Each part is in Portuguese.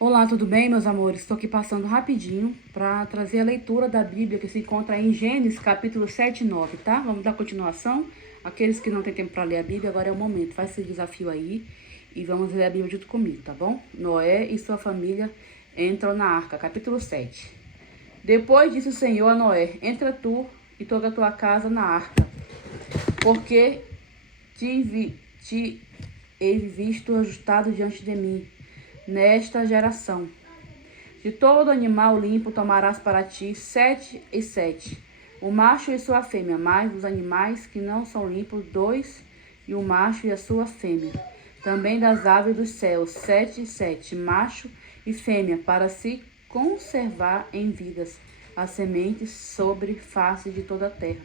Olá, tudo bem, meus amores? Estou aqui passando rapidinho para trazer a leitura da Bíblia que se encontra em Gênesis, capítulo 7 e 9, tá? Vamos dar continuação. Aqueles que não têm tempo para ler a Bíblia, agora é o momento. Faz esse desafio aí e vamos ler a Bíblia junto comigo, tá bom? Noé e sua família entram na arca, capítulo 7. Depois disse o Senhor a Noé: Entra tu e toda a tua casa na arca, porque te hei visto ajustado diante de mim nesta geração. De todo animal limpo tomarás para ti 7 e 7, o macho e sua fêmea, mais os animais que não são limpos, 2, e o macho e a sua fêmea. Também das aves dos céus, 7 e 7, macho e fêmea, para se conservar em vidas as sementes sobre face de toda a terra.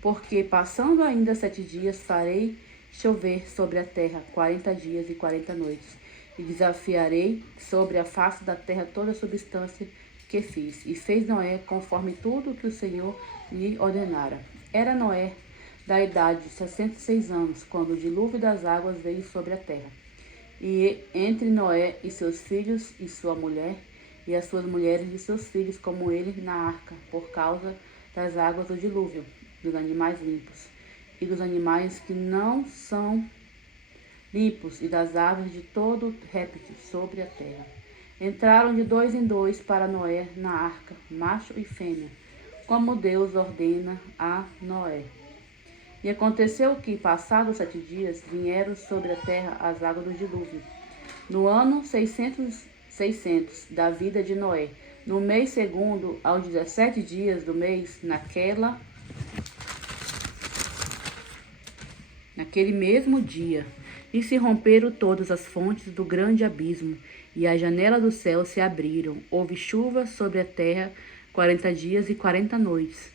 Porque passando ainda 7 dias, farei chover sobre a terra 40 dias e 40 noites, e desafiarei sobre a face da terra toda a substância que fiz. E fez Noé conforme tudo o que o Senhor lhe ordenara. Era Noé da idade de 66 anos, quando o dilúvio das águas veio sobre a terra. E entre Noé e seus filhos e sua mulher, e as suas mulheres e seus filhos, como ele, na arca, por causa das águas do dilúvio, dos animais limpos, e dos animais que não são limpos, e das aves de todo réptil sobre a terra. Entraram de 2 em 2 para Noé na arca, macho e fêmea, como Deus ordena a Noé. E aconteceu que, passados 7 dias, vieram sobre a terra as águas do dilúvio. No ano 600 da vida de Noé, no mês segundo, aos 17 dias do mês, naquele mesmo dia, e se romperam todas as fontes do grande abismo, e as janelas do céu se abriram. Houve chuva sobre a terra 40 dias e 40 noites.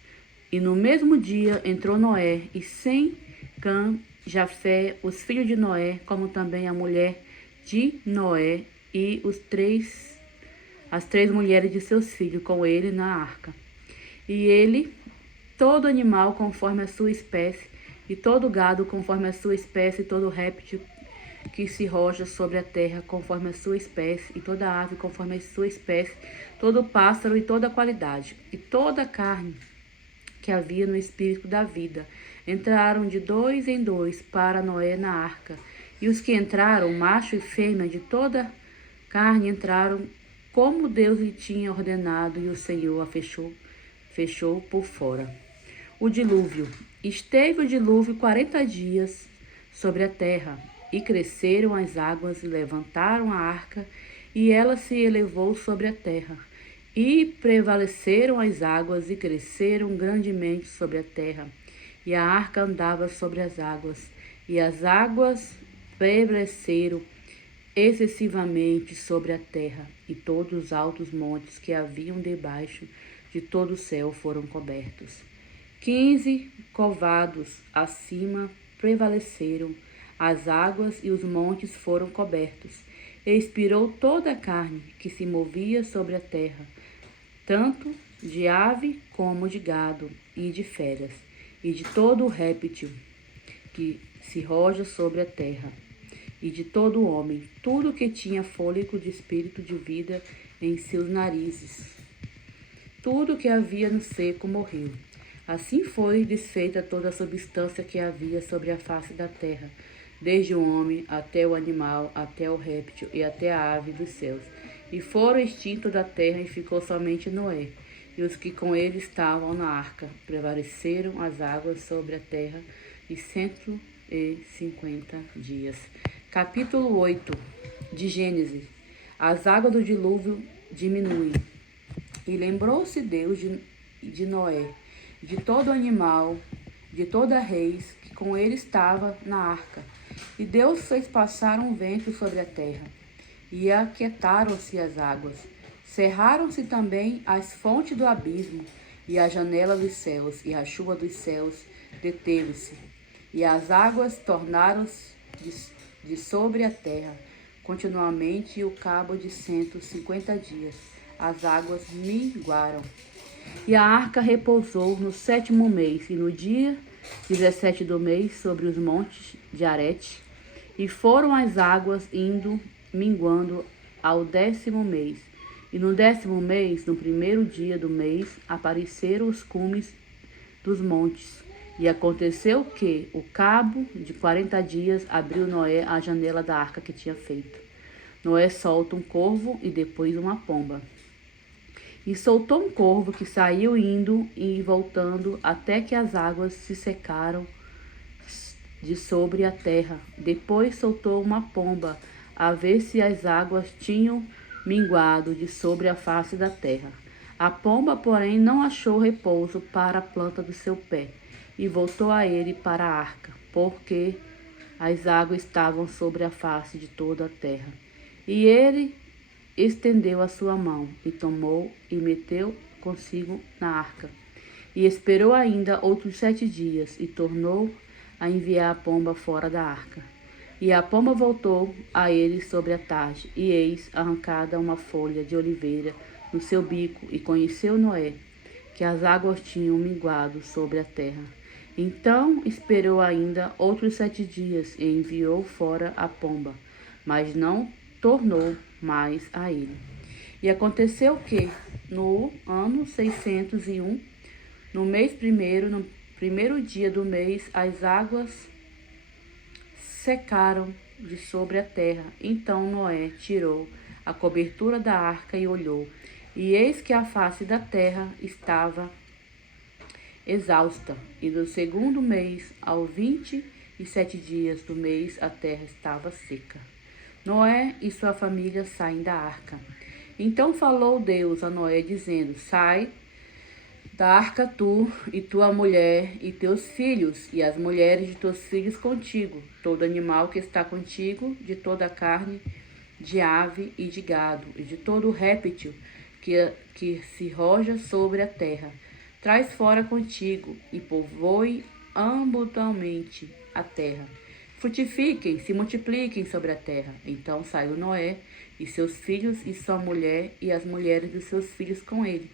E no mesmo dia entrou Noé, e Sem, Cã, Jafé, os filhos de Noé, como também a mulher de Noé, e as três mulheres de seus filhos com ele na arca. E ele, todo animal conforme a sua espécie, e todo gado conforme a sua espécie, e todo réptil que se roja sobre a terra conforme a sua espécie, e toda ave conforme a sua espécie, todo pássaro e toda qualidade, e toda a carne que havia no espírito da vida, entraram de 2 em 2 para Noé na arca. E os que entraram, macho e fêmea de toda carne, entraram como Deus lhe tinha ordenado, e o Senhor a fechou por fora. O dilúvio. Esteve o dilúvio 40 dias sobre a terra, e cresceram as águas, e levantaram a arca, e ela se elevou sobre a terra. E prevaleceram as águas, e cresceram grandemente sobre a terra. E a arca andava sobre as águas, e as águas prevaleceram excessivamente sobre a terra, e todos os altos montes que haviam debaixo de todo o céu foram cobertos. 15 covados acima prevaleceram as águas, e os montes foram cobertos. E expirou toda a carne que se movia sobre a terra, tanto de ave como de gado e de feras, e de todo o réptil que se roja sobre a terra, e de todo homem, tudo que tinha fôlego de espírito de vida em seus narizes. Tudo que havia no seco morreu. Assim foi desfeita toda a substância que havia sobre a face da terra, desde o homem até o animal, até o réptil e até a ave dos céus. E foram extintos da terra, e ficou somente Noé, e os que com ele estavam na arca. Prevaleceram as águas sobre a terra, e 150 dias. Capítulo 8 de Gênesis. As águas do dilúvio diminuem. E lembrou-se Deus de Noé, de todo animal, de toda reis, que com ele estava na arca. E Deus fez passar um vento sobre a terra, e aquietaram-se as águas. Cerraram-se também as fontes do abismo, e a janela dos céus, e a chuva dos céus deteve-se. E as águas tornaram-se de sobre a terra continuamente, e o cabo de 150 dias. As águas minguaram. E a arca repousou no 7º mês, e no dia 17 do mês, sobre os montes de Arete, e foram as águas indo minguando ao 10º mês. E no 10º mês, no primeiro dia do mês, apareceram os cumes dos montes. E aconteceu que, o cabo de 40 dias, abriu Noé a janela da arca que tinha feito. Noé solta um corvo e depois uma pomba. E soltou um corvo que saiu indo e voltando até que as águas se secaram de sobre a terra. Depois soltou uma pomba, a ver se as águas tinham minguado de sobre a face da terra. A pomba, porém, não achou repouso para a planta do seu pé, e voltou a ele para a arca, porque as águas estavam sobre a face de toda a terra. E ele estendeu a sua mão, e tomou, e meteu consigo na arca. E esperou ainda outros 7 dias, e tornou a enviar a pomba fora da arca. E a pomba voltou a ele sobre a tarde, e eis arrancada uma folha de oliveira no seu bico, e conheceu Noé, que as águas tinham minguado sobre a terra. Então esperou ainda outros 7 dias, e enviou fora a pomba, mas não tornou mais a ele. E aconteceu que, no ano 601, no mês primeiro, no primeiro dia do mês, as águas secaram de sobre a terra. Então Noé tirou a cobertura da arca e olhou, e eis que a face da terra estava exausta. E do segundo mês ao 27 dias do mês, a terra estava seca. Noé e sua família saem da arca. Então falou Deus a Noé, dizendo: Sai da arca tu e tua mulher e teus filhos, e as mulheres de teus filhos contigo, todo animal que está contigo, de toda a carne, de ave e de gado, e de todo réptil que se roja sobre a terra. Traz fora contigo, e povoe abundantemente a terra. Frutifiquem, se multipliquem sobre a terra. Então saiu Noé, e seus filhos, e sua mulher, e as mulheres dos seus filhos com ele.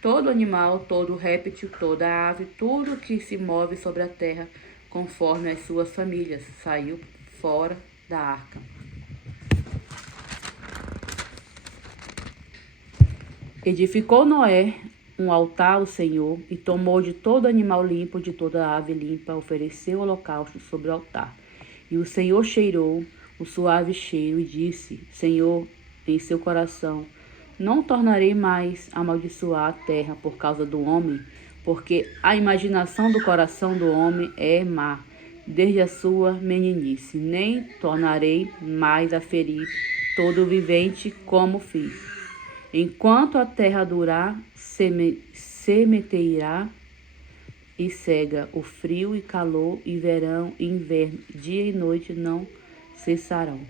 Todo animal, todo réptil, toda ave, tudo que se move sobre a terra, conforme as suas famílias, saiu fora da arca. Edificou Noé um altar ao Senhor, e tomou de todo animal limpo, de toda ave limpa, ofereceu holocausto sobre o altar. E o Senhor cheirou o suave cheiro e disse: Senhor, em seu coração, não tornarei mais a amaldiçoar a terra por causa do homem, porque a imaginação do coração do homem é má, desde a sua meninice. Nem tornarei mais a ferir todo o vivente como fiz. Enquanto a terra durar, semeteirá e cega, o frio e calor, e verão e inverno, dia e noite não cessarão.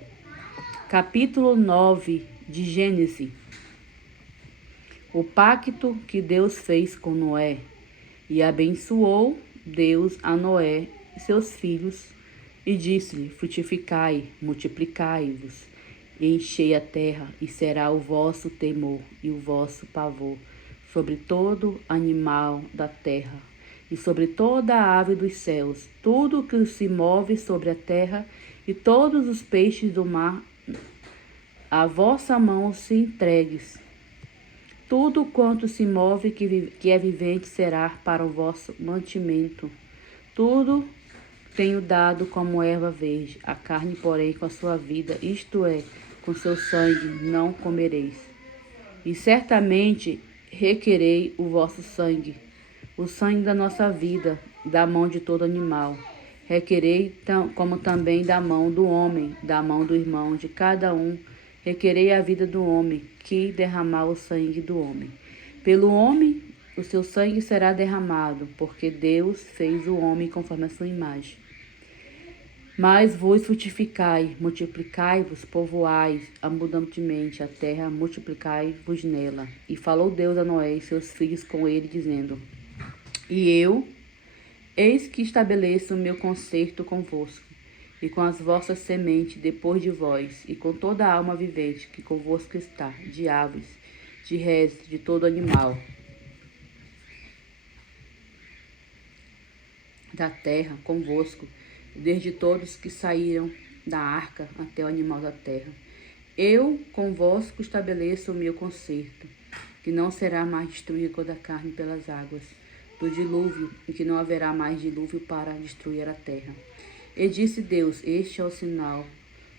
Capítulo 9 de Gênesis. O pacto que Deus fez com Noé. E abençoou Deus a Noé e seus filhos, e disse-lhe: Frutificai, multiplicai-vos, e enchei a terra, e será o vosso temor e o vosso pavor sobre todo animal da terra, e sobre toda a ave dos céus, tudo que se move sobre a terra, e todos os peixes do mar, a vossa mão se entregues. Tudo quanto se move que é vivente será para o vosso mantimento. Tudo tenho dado como erva verde, a carne, porém, com a sua vida, isto é, com seu sangue, não comereis. E certamente requerei o vosso sangue, o sangue da nossa vida, da mão de todo animal. Requerei como também da mão do homem, da mão do irmão, de cada um. Requerei a vida do homem, que derramar o sangue do homem. Pelo homem, o seu sangue será derramado, porque Deus fez o homem conforme a sua imagem. Mas vos frutificai, multiplicai-vos, povoai abundantemente a terra, multiplicai-vos nela. E falou Deus a Noé e seus filhos com ele, dizendo: E eu, eis que estabeleço o meu concerto convosco, e com as vossas sementes depois de vós, e com toda a alma vivente que convosco está, de aves, de reses, de todo animal da terra convosco, desde todos que saíram da arca até o animal da terra. Eu convosco estabeleço o meu concerto, que não será mais destruída toda a carne pelas águas do dilúvio, e que não haverá mais dilúvio para destruir a terra. E disse Deus: Este é o sinal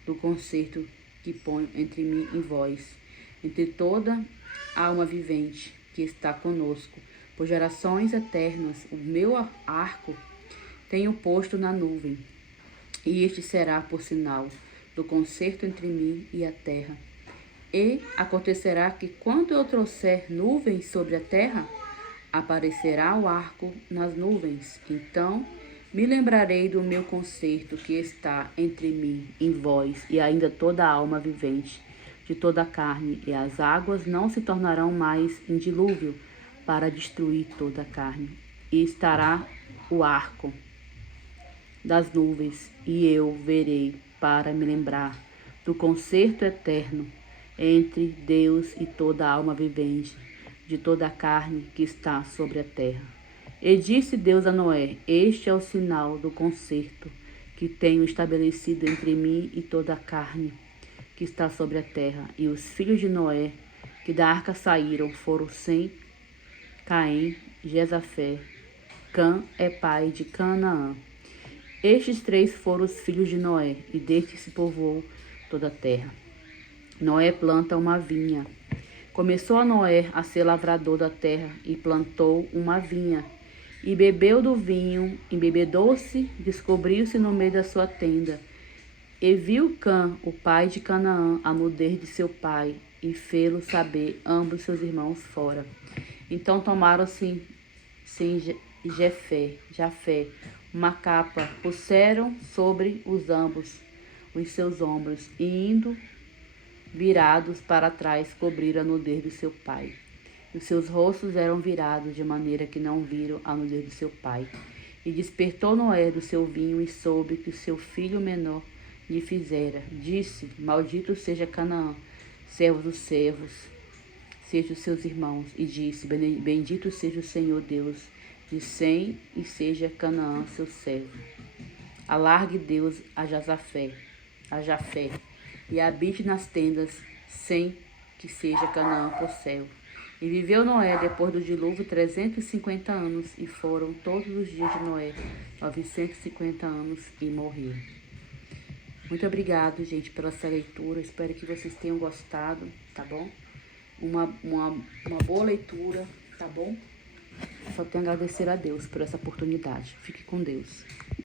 do concerto que ponho entre mim e vós, entre toda alma vivente que está conosco. Por gerações eternas, o meu arco tenho posto na nuvem, e este será por sinal do concerto entre mim e a terra. E acontecerá que, quando eu trouxer nuvens sobre a terra, aparecerá o arco nas nuvens. Então me lembrarei do meu concerto que está entre mim e vós, e ainda toda a alma vivente, de toda a carne, e as águas não se tornarão mais em dilúvio para destruir toda a carne. E estará o arco das nuvens, e eu verei para me lembrar do concerto eterno entre Deus e toda a alma vivente, de toda a carne que está sobre a terra. E disse Deus a Noé: Este é o sinal do concerto que tenho estabelecido entre mim e toda a carne que está sobre a terra. E os filhos de Noé que da arca saíram foram Sem, Caim, Jezafé. Cã é pai de Canaã. Estes três foram os filhos de Noé, e destes se povoou toda a terra. Noé planta uma vinha. Começou a Noé a ser lavrador da terra, e plantou uma vinha, e bebeu do vinho, embebedou-se, descobriu-se no meio da sua tenda. E viu Cã, o pai de Canaã, a nudez de seu pai, e fê-lo saber ambos seus irmãos fora. Então tomaram-se Jafé, uma capa, puseram sobre os ambos os seus ombros, e indo virados para trás, cobriram a nudez de seu pai. Os seus rostos eram virados, de maneira que não viram a nudez de seu pai. E despertou Noé do seu vinho, e soube que o seu filho menor lhe fizera. Disse: Maldito seja Canaã, servo dos servos, seja os seus irmãos. E disse: Bendito seja o Senhor Deus de Sem, e seja Canaã seu servo. Alargue Deus a Jafé, e habite nas tendas, sem que seja Canaã por céu. E viveu Noé depois do dilúvio 350 anos, e foram todos os dias de Noé 950 anos, e morreu. Muito obrigado, gente, pela essa leitura. Espero que vocês tenham gostado, tá bom? Uma boa leitura, tá bom? Só tenho a agradecer a Deus por essa oportunidade. Fique com Deus.